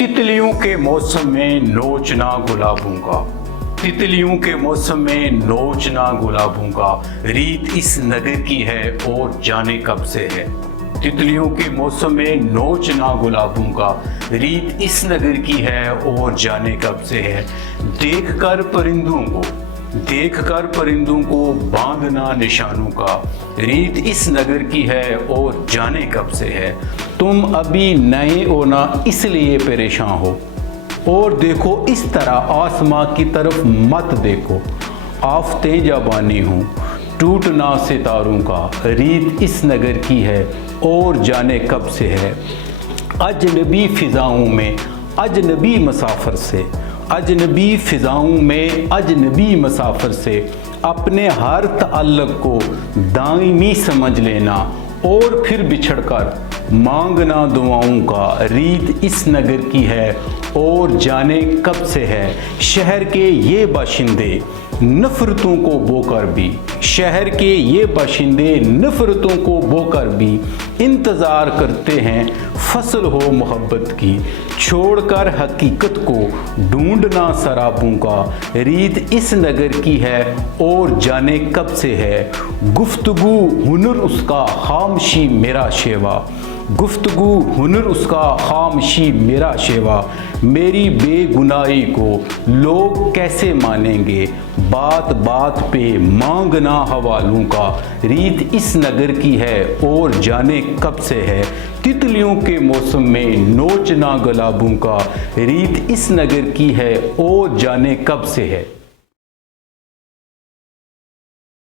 तितलियों के मौसम में नोचना गुलाबों का, तितलियों के मौसम में नोचना गुलाबों का, रीत इस नगर की है और जाने कब से है। तितलियों के मौसम में नोचना गुलाबों का, रीत इस नगर की है और जाने कब से है। देखकर परिंदों को बांधना निशानों का, रीत इस नगर की है और जाने कब से है। तुम अभी नए हो ना इसलिए परेशान हो, और देखो इस तरह आसमां की तरफ मत देखो। आफतें जाबानी हूँ टूटना सितारों का, रीत इस नगर की है और जाने कब से है। अजनबी फिजाओं में अजनबी मुसाफिर से, अजनबी फिजाओं में अजनबी मुसाफिर से अपने हर तअल्लुक़ को दायमी समझ लेना और फिर बिछड़कर मांगना दुआओं का, रीत इस नगर की है और जाने कब से है। शहर के ये बाशिंदे नफ़रतों को बोकर भी, शहर के ये बाशिंदे नफ़रतों को बोकर भी इंतज़ार करते हैं फसल हो मोहब्बत की। छोड़कर हकीकत को ढूंढना सराबों का, रीत इस नगर की है और जाने कब से है। गुफ्तगू हुनर उसका खामोशी मेरा शेवा, गुफ्तगू हुनर उसका खामोशी मेरा शेवा। मेरी बेगुनाही को लोग कैसे मानेंगे, बात बात पे मांगना हवालों का, रीत इस नगर की है और जाने कब से है। तितलियों के मौसम में नोचना गुलाबों का, रीत इस नगर की है और जाने कब से है।